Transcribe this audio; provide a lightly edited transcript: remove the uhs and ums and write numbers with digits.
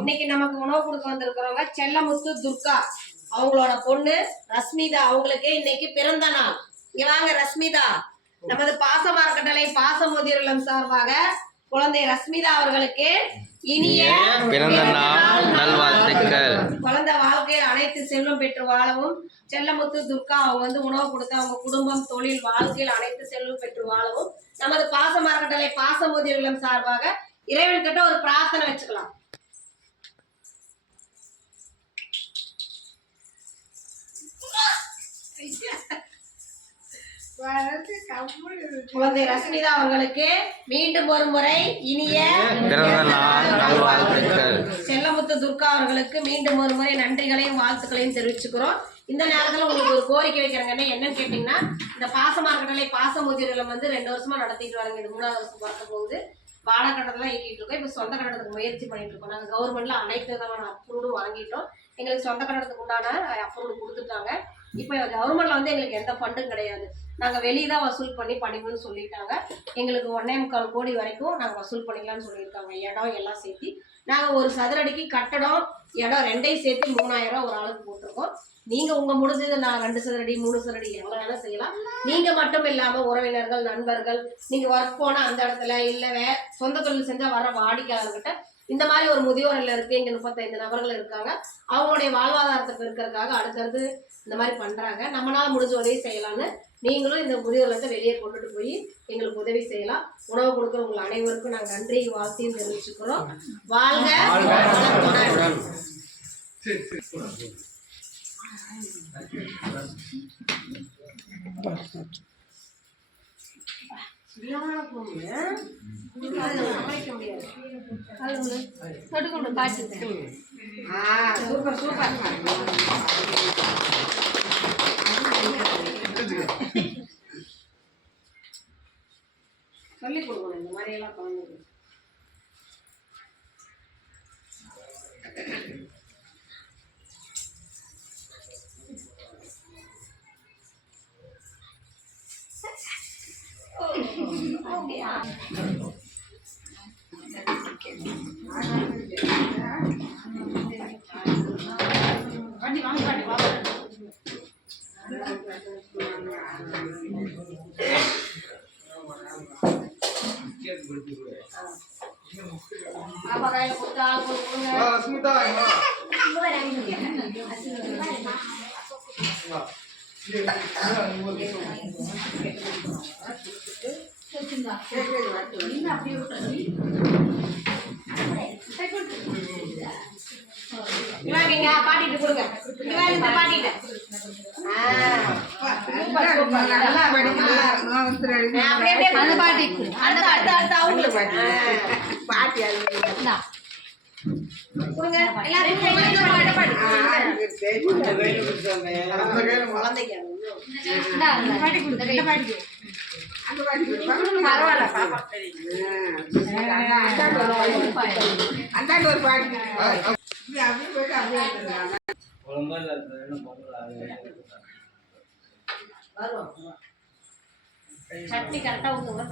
இன்னைக்கு நமக்கு உணவு கொடுக்க வந்திருக்கிறவங்க செல்லமுத்து துர்கா, அவங்களோட பொண்ணு ரஷ்மிதா. அவங்களுக்கு இன்னைக்கு பிறந்த நாள். இங்க வாங்க ரஷ்மிதா. நமது பாசமா இருக்கட்டளை பாசமுதிர் இல்லம் சார்பாக குழந்தை ரஷ்மிதா அவர்களுக்கு இனிய பிறந்த நாள் நல்வாழ்த்துக்கள். குழந்தை வாழ்க்கையில் அனைத்து செல்வம் பெற்று வாழவும், செல்லமுத்து துர்கா அவங்க உணவு கொடுத்து அவங்க குடும்பம் தொழில் வாழ்க்கையில் அனைத்து செல்வம் பெற்று வாழவும் நமது பாசமா இருக்கட்டளை பாசமுதிர் இல்லம் சார்பாக இறைவன் கிட்ட ஒரு பிரார்த்தனை வச்சுக்கலாம். குழந்தை ரஷ்மிதா அவர்களுக்கு மீண்டும் ஒரு முறை இனிய பிறந்த நாள் நல்வாழ்த்துக்கள். செல்லமுத்து துர்கா அவர்களுக்கு மீண்டும் ஒரு முறை நன்றிகளையும் வாழ்த்துக்களையும் தெரிவிச்சுக்கிறோம். இந்த நேரத்தில் உங்களுக்கு ஒரு கோரிக்கை வைக்கிறேங்கன்னா என்னன்னு கேட்டீங்கன்னா, இந்த பாசமா இருக்கட்டளை பாசமுதிர் இல்லம் 2 வருஷமா நடத்திட்டு வராங்க. இது 3வது வருஷம் பார்க்க போகுது. வாடகை கட்டணம் இயக்கிட்டு இருக்கோம். இப்போ சொந்த கட்டணத்துக்கு முயற்சி பண்ணிட்டு இருக்கோம். நாங்கள் கவர்மெண்ட்ல அனைத்து விதமான அப்ரூவ்டும் வாங்கிட்டோம். எங்களுக்கு சொந்த கட்டணத்துக்கு உண்டான அப்ரூவல் கொடுத்துட்டாங்க. இப்போ கவர்மெண்ட்ல எங்களுக்கு எந்த ஃபண்டும் கிடையாது. நாங்கள் வெளியே தான் வசூல் பண்ணி பண்ணிக்கணும்னு சொல்லிட்டாங்க. எங்களுக்கு 1.25 கோடி வரைக்கும் நாங்கள் வசூல் பண்ணிக்கலாம்னு சொல்லியிருக்காங்க. இடம் எல்லாம் சேர்த்து நாங்கள் ஒரு சதுரடிக்கு கட்டடம் இடம் 2ஐயும் சேர்த்து 3000 ஒரு ஆளுக்கு போட்டிருக்கோம். நீங்க உங்க முடிஞ்சது நான் 2 சதுரடி 3 சதுரடி எவ்வளவு வேணா செய்யலாம். நீங்க மட்டும் இல்லாம உறவினர்கள் நண்பர்கள், நீங்க ஒர்க் போனா அந்த இடத்துல இல்ல சொந்த தொழில் செஞ்சா வர வாடிக்கையாளர்கிட்ட இந்த மாதிரி ஒரு முதியோர் இல்லம் இருக்கு, இங்க 35 நபர்கள் இருக்காங்க, அவங்களுடைய வாழ்வாதாரத்தை பெருக்கிறதுக்காக அடுத்தடுத்து இந்த மாதிரி பண்றாங்க. நம்மளால முடிஞ்ச உதவி செய்யலாம்னு நீங்களும் இந்த முதியோர் இல்லத்தை வெளியே கொண்டுட்டு போய் எங்களுக்கு உதவி செய்யலாம். உணவு கொடுக்குற உங்கள் அனைவருக்கும் நாங்கள் நன்றி வாழ்த்தையும் தெரிவிச்சுக்கிறோம். வாழ்க வளத்துடன். Super super. சொல்லிக் கொடுக்கணும் இந்த மாதிரி எல்லாம் குழந்தைங்க. apa kayak kita பாட்டிட்டு கொடுங்க. பாட்டிட்டு பாட்டி சட்னி கரெக்டா ஊத்துங்க.